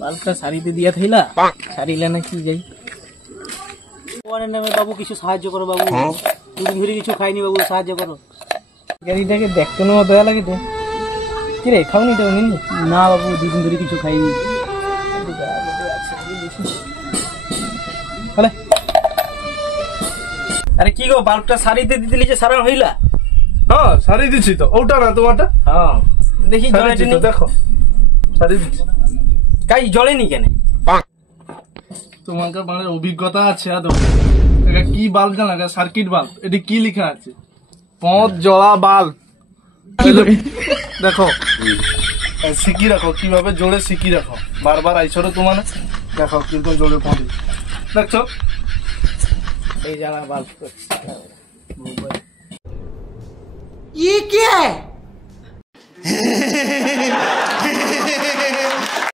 বাল্বটা সারিতে দিয়া থইলা সারিলে না কি যাই ওয়ানের নামে বাবু কিছু সাহায্য করো বাবু দুদিন ধরে কিছু খাইনি বাবু সাহায্য করো গাড়িটাকে দেখতে নেওয়া দয়া লাগে তো কি রে খাওনি তো নিনি না বাবু দুদিন ধরে কিছু খাইনি আরে কি গো বাল্বটা সারিতে দিলি যে সারা হইলা হ্যাঁ সারি দিছি তো ওটা না তোমারটা হ্যাঁ দেখি জলে তো দেখো সারি দিছি কাই জলেনি কেন তোমার মানে অভিজ্ঞতা আছে আদৌ এটা কি বাল্ব জানা সার্কিট বাল্ব এটি কি লেখা আছে পথ জ্বলা বাল্ব দেখো শিখি রাখো কিভাবে জলে শিখি রাখো বারবার আইসরো তোমার দেখো কিন্তু জলে পড়ে দেখছো এই জ্বালা বাল্ব ये क्या है